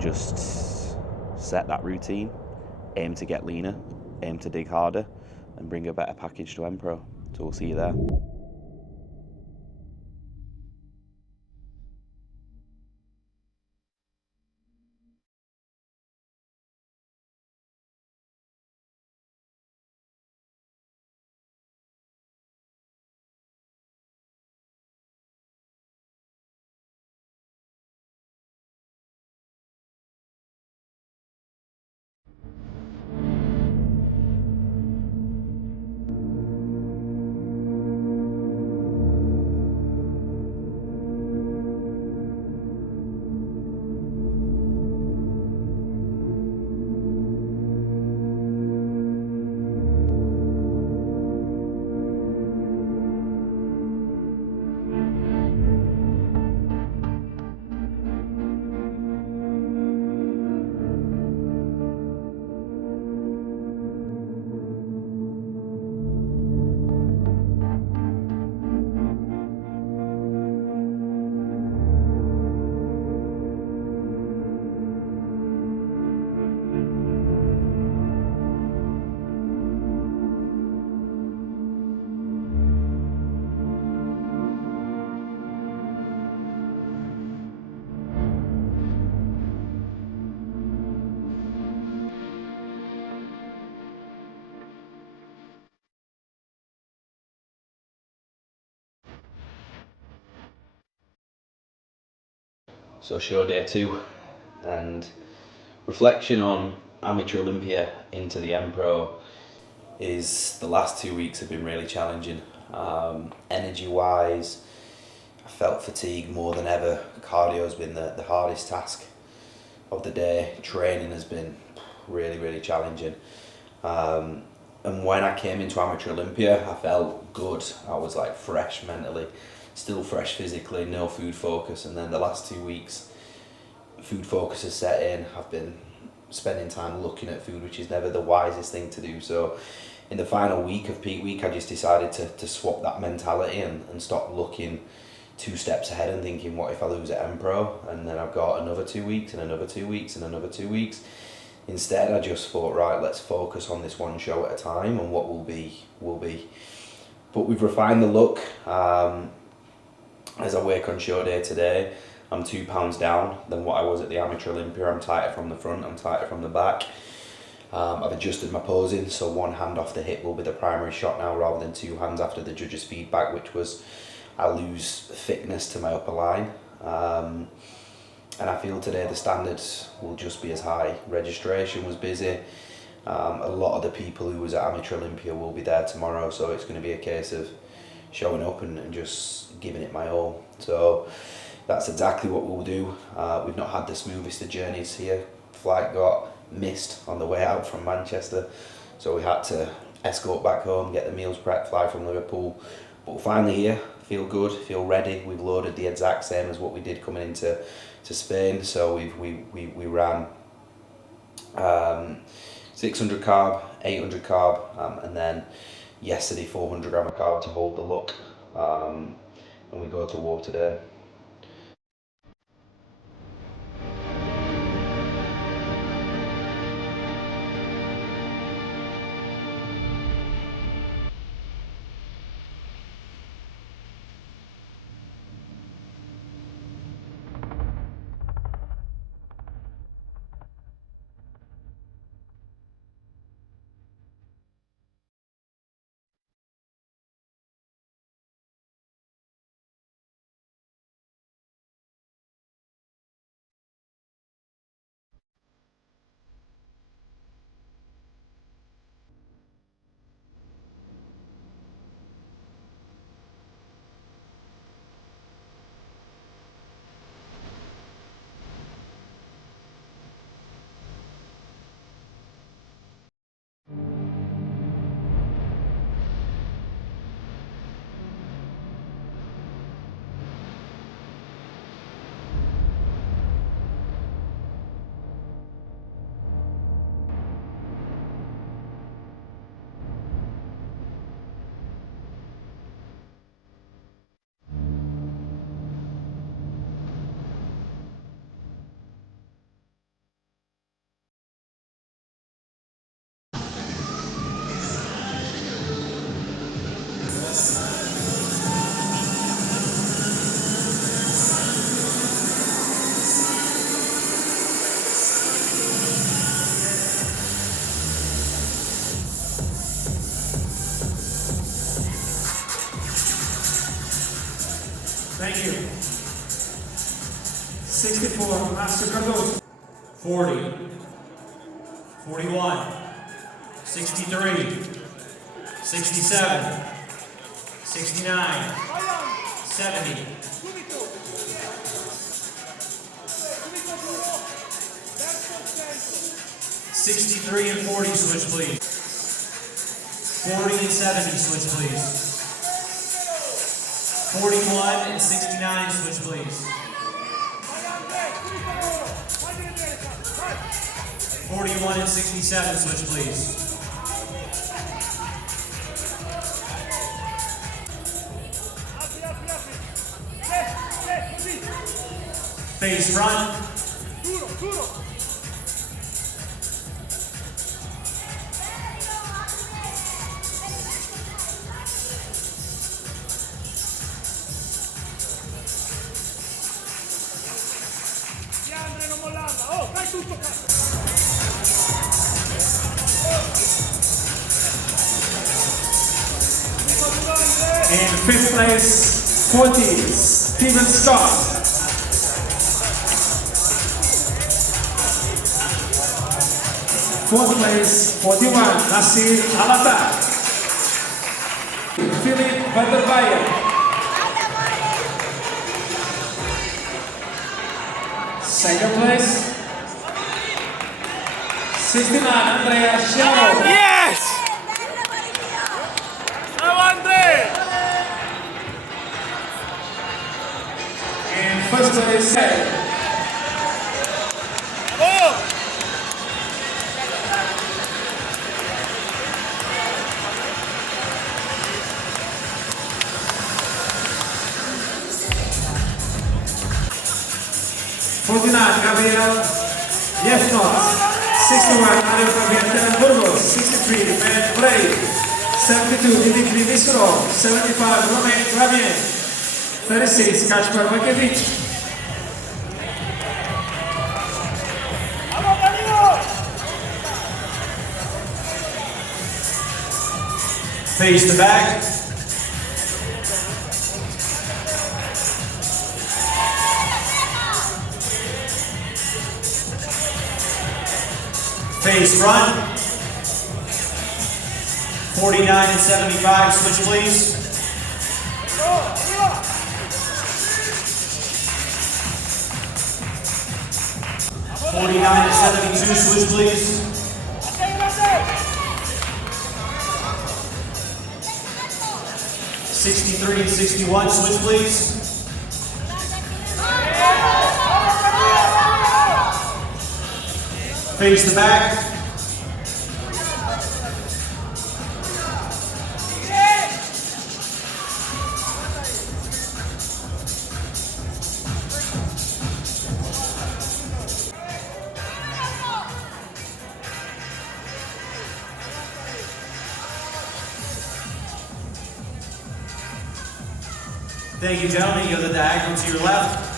just set that routine, aim to get leaner, aim to dig harder, and bring a better package to Empro. So we'll see you there. So show day 2, and reflection on Amateur Olympia into the Empro is the last 2 weeks have been really challenging. Energy wise, I felt fatigue more than ever. Cardio has been the hardest task of the day. Training has been really challenging. And when I came into Amateur Olympia, I felt good. I was like fresh mentally, still fresh physically, no food focus. And then the last 2 weeks, food focus has set in. I've been spending time looking at food, which is never the wisest thing to do. So in the final week of peak week, I just decided to swap that mentality and stop looking 2 steps ahead and thinking, what if I lose at Empro? And then I've got another 2 weeks and another 2 weeks and another 2 weeks. Instead, I just thought, right, let's focus on this one show at a time, and what will be, will be. But we've refined the look. As I work on show day today, I'm 2 pounds down than what I was at the Amateur Olympia. I'm tighter from the front, I'm tighter from the back. I've adjusted my posing, so 1 hand off the hip will be the primary shot now, rather than 2 hands after the judges' feedback, which was I lose thickness to my upper line. And I feel today the standards will just be as high. Registration was busy. A lot of the people who was at Amateur Olympia will be there tomorrow, so it's going to be a case of showing up and just giving it my all. So that's exactly what we'll do. We've not had the smoothest of journeys here. Flight got missed on the way out from Manchester, so we had to escort back home, get the meals prepped, fly from Liverpool. But we're finally here, feel good, feel ready. We've loaded the exact same as what we did coming into Spain. So we ran 600 carb, 800 carb, and then yesterday 400 gram of carb to hold the look. And we go to war today. 64, Master Cardoso. 40, 41, 63, 67, 69, 70. 63 and 40, switch please. 40 and 70, switch please. 41 and 69, switch please. 41 and 67, switch please. Face front. In fifth place, 40, Steven Scott. Fourth place, 41, Nasir Alata. Philip van der Weijer. Second place, 69, Andrea Sciarro. Yes! In first place, Oh! Gabriel Yefnot, 61, Adam Gabriel Burgos, 63, Ben Bray, 72, Dimitri Visoro, 75, Romain Gravier, 36, Kacper Vakevic. Face the back. Face front. 49 and 75, switch please. $49 and 72, switch please. 63 and 61, switch please. Face the back. Thank you, gentlemen. You go the diagonal to your left.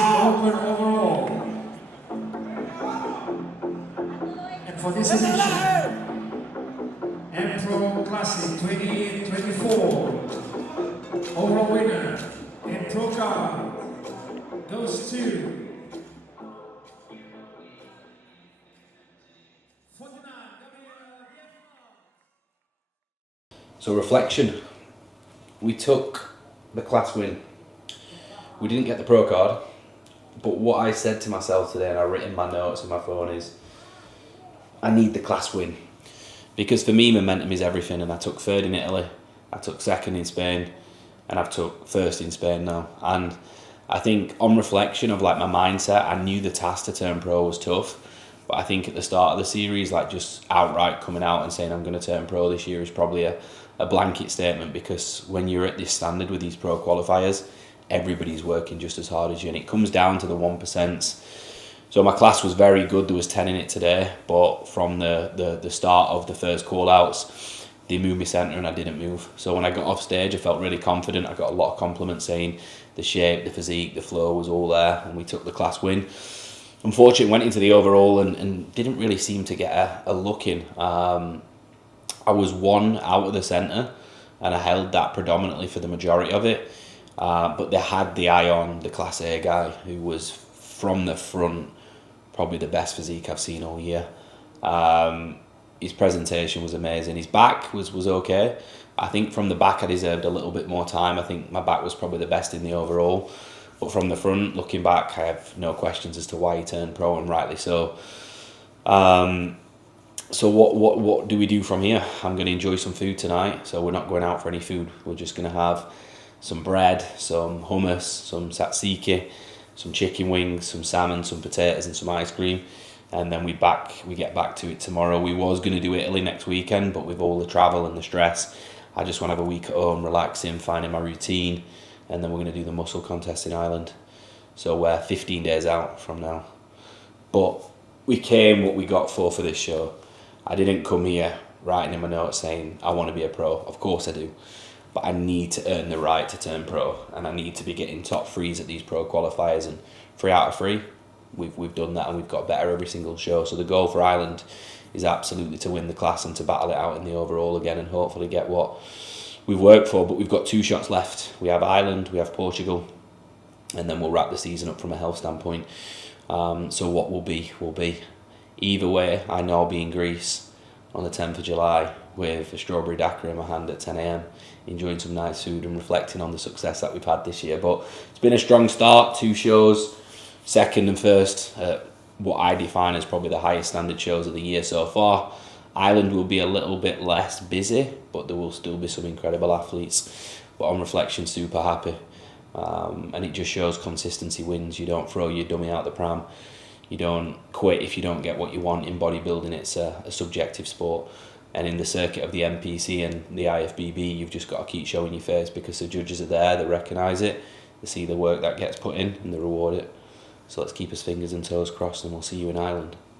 Open overall. And for this edition, Empro Classic 2024 overall winner Empro car goes to 49. So reflection, we took the class win. We didn't get the pro card, but what I said to myself today, and I written in my notes on my phone, is I need the class win. Because for me, momentum is everything, and I took third in Italy, I took second in Spain, and I've took first in Spain now. And I think on reflection of like my mindset, I knew the task to turn pro was tough, but I think at the start of the series, like just outright coming out and saying I'm going to turn pro this year is probably a blanket statement, because when you're at this standard with these pro qualifiers, everybody's working just as hard as you, and it comes down to the 1%. So my class was very good. There was 10 in it today, but from the start of the first call outs, they moved me centre and I didn't move. So when I got off stage, I felt really confident. I got a lot of compliments saying the shape, the physique, the flow was all there, and we took the class win. Unfortunately, went into the overall and didn't really seem to get a look in. I was one out of the centre, and I held that predominantly for the majority of it. But they had the eye on the Class A guy, who was from the front probably the best physique I've seen all year. His presentation was amazing. His back was okay. I think from the back I deserved a little bit more time. I think my back was probably the best in the overall. But from the front, looking back, I have no questions as to why he turned pro, and rightly so. So what do we do from here? I'm going to enjoy some food tonight. So we're not going out for any food. We're just going to have some bread, some hummus, some tzatziki, some chicken wings, some salmon, some potatoes and some ice cream. And then we get back to it tomorrow. We was going to do Italy next weekend, but with all the travel and the stress, I just want to have a week at home, relaxing, finding my routine, and then we're going to do the muscle contest in Ireland. So we're 15 days out from now. But we came what we got for this show. I didn't come here writing in my notes saying I want to be a pro. Of course I do. But I need to earn the right to turn pro, and I need to be getting top threes at these pro qualifiers, and 3 out of 3. We've done that, and we've got better every single show. So the goal for Ireland is absolutely to win the class and to battle it out in the overall again, and hopefully get what we've worked for. But we've got 2 shots left. We have Ireland, we have Portugal, and then we'll wrap the season up from a health standpoint. So what will be. Either way, I know I'll be in Greece on the 10th of July with a strawberry daiquiri in my hand at 10 a.m, enjoying some nice food and reflecting on the success that we've had this year. But it's been a strong start, 2 shows, second and first, what I define as probably the highest standard shows of the year so far. Ireland will be a little bit less busy, but there will still be some incredible athletes. But on reflection, super happy. And it just shows consistency wins. You don't throw your dummy out the pram. You don't quit if you don't get what you want. In bodybuilding, it's a subjective sport. And in the circuit of the NPC and the IFBB, you've just got to keep showing your face, because the judges are there, they recognise it, they see the work that gets put in, and they reward it. So let's keep his fingers and toes crossed, and we'll see you in Ireland.